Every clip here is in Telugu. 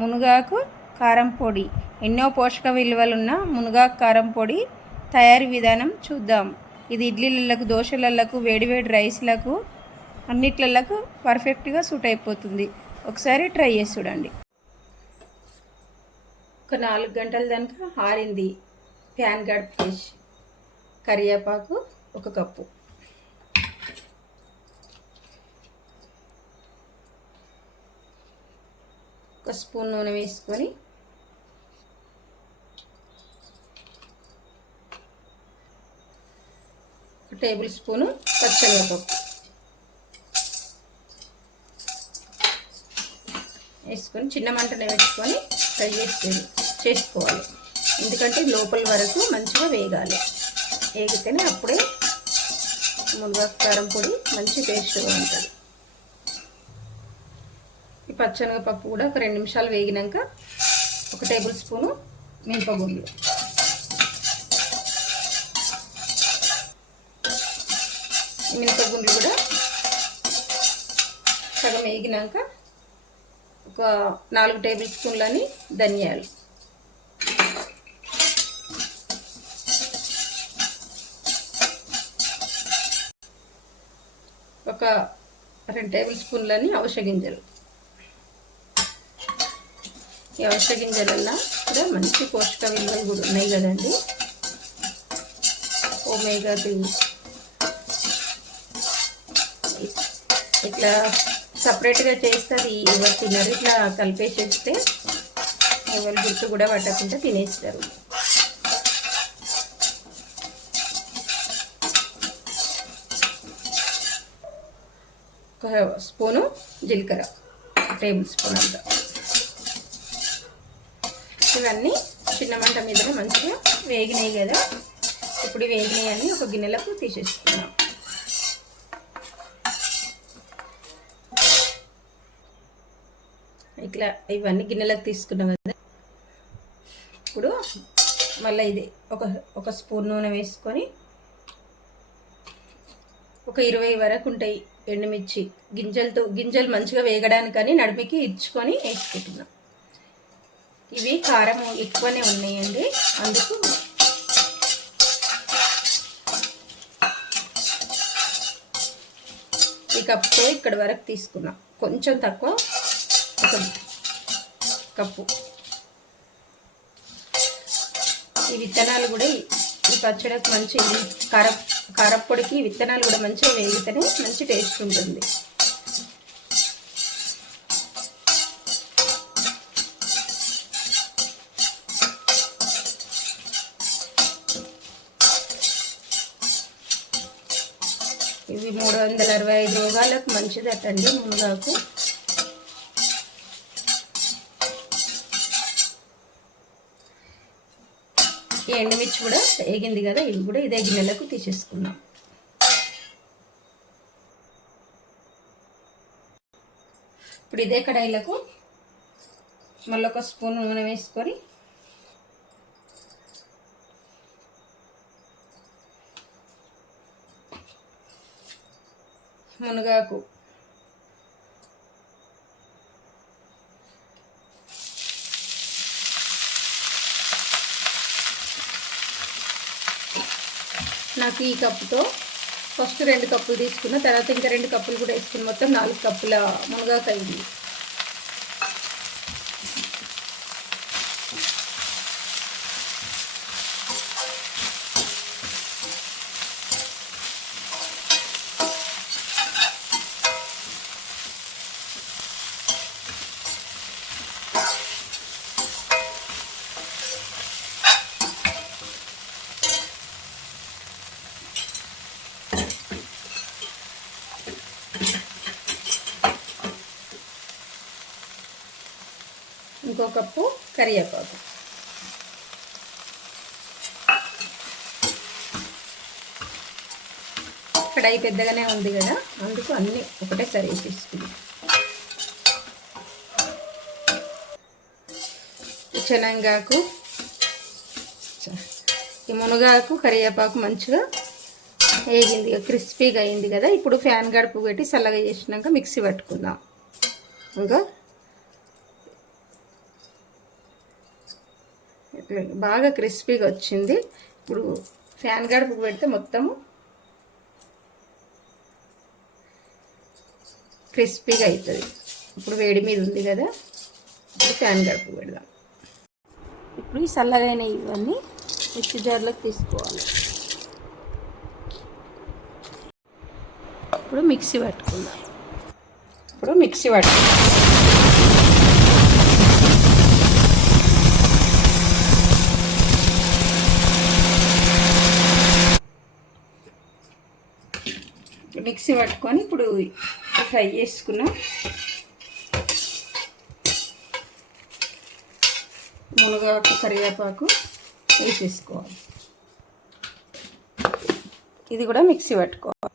మునగాకు కారం పొడి. ఎన్నో పోషక విలువలున్న మునగాకు కారం పొడి తయారీ విధానం చూద్దాం. ఇది ఇడ్లీలకు దోశలకు వేడివేడి రైస్లకు అన్నిట్లకు పర్ఫెక్ట్గా సూట్ అయిపోతుంది. ఒకసారి ట్రై చేసి చూడండి. ఒక నాలుగు గంటల దాకా ఆరింది. ప్యాన్ గడిపేసి కరివేపాకు ఒక కప్పు. ఒక స్పూన్ నూనె వేసుకొని ఒక టేబుల్ స్పూను పచ్చనిపప్పు వేసుకొని చిన్న మంటనే వేసుకొని ఫ్రై చేసి చేసుకోవాలి. ఎందుకంటే లోపల వరకు మంచిగా వేగాలి. వేగితేనే అప్పుడే మునగాకు కారం పొడి మంచి టేస్ట్గా ఉంటుంది. పచ్చనగపప్పు కూడా ఒక రెండు నిమిషాలు వేగినాక ఒక టేబుల్ స్పూను మినపగుండ్లు. మినపగుండ్లు కూడా సగం వేగినాక ఒక నాలుగు టేబుల్ స్పూన్లని ధనియాలు. ఒక రెండు టేబుల్ స్పూన్లని అవసర గింజలు. ఈ అవసర గింజలల్లో కూడా మంచి పోషక విలువలు కూడా ఉన్నాయి కదండి. ఒమేగా త్రీ ఇట్లా సపరేట్గా చేస్తే అది ఎవరు తినరు ఇట్లా కలిపేసేస్తే ఎవరు గుర్తు కూడా పట్టకుండా తినేస్తారు. ఒక స్పూను జీలకర్ర టేబుల్ స్పూన్ అంతా. ఇవన్నీ చిన్న మంట మీదనే మంచిగా వేగినాయి కదా. ఇప్పుడు వేగినాయి అన్నీ ఒక గిన్నెలకు తీసేసుకున్నాం ఇట్లా ఇవన్నీ గిన్నెలకు తీసుకున్నాం కదా. ఇప్పుడు మళ్ళీ ఇది ఒక ఒక స్పూన్ నూనె వేసుకొని ఒక ఇరవై వరకు ఉంటాయి ఎండుమిర్చి. గింజలతో గింజలు మంచిగా వేగడానికని నడిమికి ఇచ్చుకొని వేసుకుంటున్నాం. ఇవి కారం ఎక్కువనే ఉన్నాయండి. అందుకు ఈ కప్పు ఇక్కడ వరకు తీసుకున్నాం. కొంచెం తక్కువ ఒక కప్పు. ఈ విత్తనాలు కూడా ఈ పచ్చడికి మంచి ఈ కార కారప్పొడికి విత్తనాలు కూడా మంచిగా వేగితేనే మంచి టేస్ట్ ఉంటుంది. ఇవి మూడు వందల అరవై ఐదు రోగాలకు మంచిదటండి మునగాకు. ఈ ఎండుమిర్చి కూడా వేగింది కదా ఇవి కూడా ఇదే గిన్నెలకు తీసేసుకున్నాం ఇప్పుడు ఇదే కడాయిలకు మళ్ళీ ఒక స్పూన్ నూనె వేసుకొని మునగాకు. నాకు ఈ కప్పుతో ఫస్ట్ రెండు కప్పులు తీసుకున్న తర్వాత ఇంకా రెండు కప్పులు కూడా వేసుకుని మొత్తం నాలుగు కప్పుల మునగాకు అయింది. ఇంకో కప్పు కరివేపాకు. కడాయి పెద్దగానే ఉంది కదా అందుకు అన్నీ ఒకటేసారి వేసేసుకుంది శనగాకు ఈ మునగాకు కరివేపాకు మంచిగా వేగింది క్రిస్పీగా అయింది కదా ఇప్పుడు ఫ్యాన్ గడుపు పెట్టి చల్లగా చేసినాక మిక్సీ పట్టుకుందాం. ఇంకా ఇట్లా బాగా క్రిస్పీగా వచ్చింది. ఇప్పుడు ఫ్యాన్ గడపకు పెడితే మొత్తము క్రిస్పీగా అవుతుంది ఇప్పుడు వేడి మీద ఉంది కదా ఇప్పుడు ఫ్యాన్ గడపకు పెడదాం. ఇప్పుడు ఈ చల్లగైన ఇవన్నీ మిక్సీ జార్లోకి తీసుకోవాలి. ఇప్పుడు మిక్సీ పట్టుకుందాం. ఇప్పుడు మిక్సీ పట్టుకుందాం. మిక్సీ పట్టుకొని ఇప్పుడు ఫ్రై చేసుకున్నాం. మునగాకు కరివేపాకు వేసేసుకోవాలి. ఇది కూడా మిక్సీ పట్టుకోవాలి.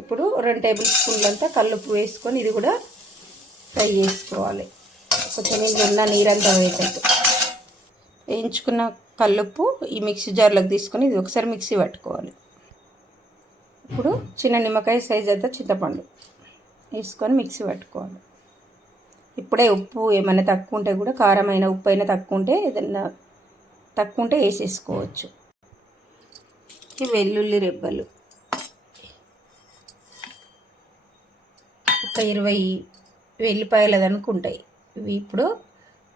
ఇప్పుడు రెండు టేబుల్ స్పూన్లంతా కల్లుప్పు వేసుకొని ఇది కూడా ఫ్రై చేసుకోవాలి. కొంచెం ఇందులో ఉన్న నీరంతా వేసేట్టు వేయించుకున్న కల్లుప్పు ఈ మిక్సీ జార్లోకి తీసుకొని ఇది ఒకసారి మిక్సీ పట్టుకోవాలి. ఇప్పుడు చిన్న నిమ్మకాయ సైజ్ అంతా చింతపండు వేసుకొని మిక్సీ పట్టుకోవాలి. ఇప్పుడే ఉప్పు ఏమైనా తక్కువ ఉంటే కూడా కారమైన ఉప్పు అయినా తక్కువ ఉంటే ఏదన్నా తక్కువ ఉంటే వేసేసుకోవచ్చు. ఈ వెల్లుల్లి రెబ్బలు ఒక ఇరవై వెల్లిపాయలు అనుకుంటాయి. ఇవి ఇప్పుడు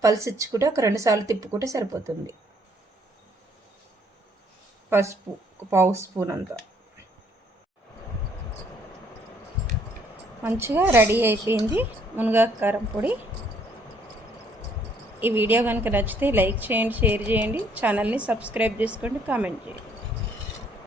పలుసిచ్చుకుంటే ఒక రెండుసార్లు తిప్పుకుంటే సరిపోతుంది. పసుపు ఒక పావు స్పూన్ అంతా. మంచిగా రెడీ అయిపోయింది మునగాకు కారం పొడి. ఈ వీడియో కనుక నచ్చితే లైక్ చేయండి షేర్ చేయండి ఛానల్ని సబ్స్క్రైబ్ చేసుకోండి కామెంట్ చేయండి.